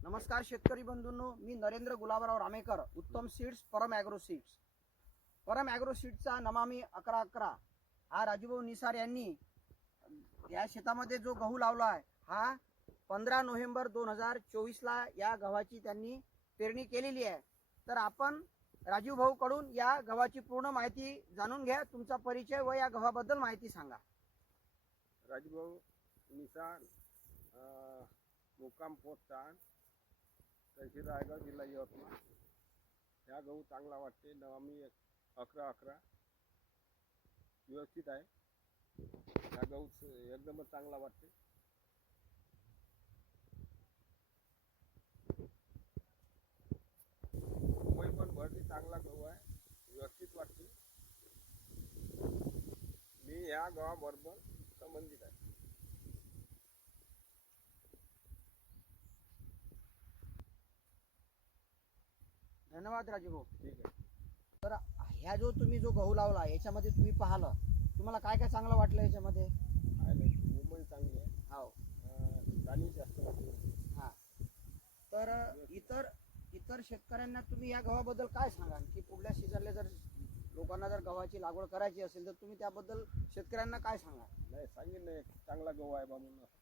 नमस्कार शेतकरी बंधूंनो, मी नरेंद्र गुलाबराव रामेकर, उत्तम सीड्स, परम ॲग्रो सीड्स. परम ॲग्रो सीड्सचा नमामी 1111 हा राजूभाऊ निसार यांनी या शेतामध्ये जो गहू लावला आहे हा 15 नोव्हेंबर 2024ला या गव्हाची त्यांनी पेरणी केलेली आहे. तर आपण राजू भाऊ कडून या गव्हाची पूर्ण माहिती जाणून घ्या. तुमचा परिचय व या गव्हाबद्दल माहिती सांगा. राजूभाऊ निसार, मुक्काम पोस्ट चांद, तहसील रायगड, जिल्हा यवतमाळ. ह्या गहू चांगला वाटते. नवामी 1111 व्यवस्थित आहे. ह्या गहू एकदमच चांगला वाटते. मुंबई पण भरती चांगला गहू आहे, व्यवस्थित वाटते. मी ह्या गव्हाबरोबर संबंधित आहे. धन्यवाद राजू भाऊ. ठीक आहे. तर ह्या तुम्ही जो गहू लावला याच्यामध्ये तुम्ही पाहिलं, तुम्हाला काय काय चांगलं वाटलं याच्यामध्ये? आहे ना, मुंबई चांगली आहे. हो. पाणी जास्त वाटते. हा. तर इतर शेतकऱ्यांना तुम्ही या गव्हाबद्दल काय सांगाल की पुढल्या सीझनला जर लोकांना जर गव्हाची लागवड करायची असेल तर तुम्ही त्याबद्दल शेतकऱ्यांना काय सांगाल? नाही, सांगेन ना, एक चांगला गहू आहे बा म्हणून.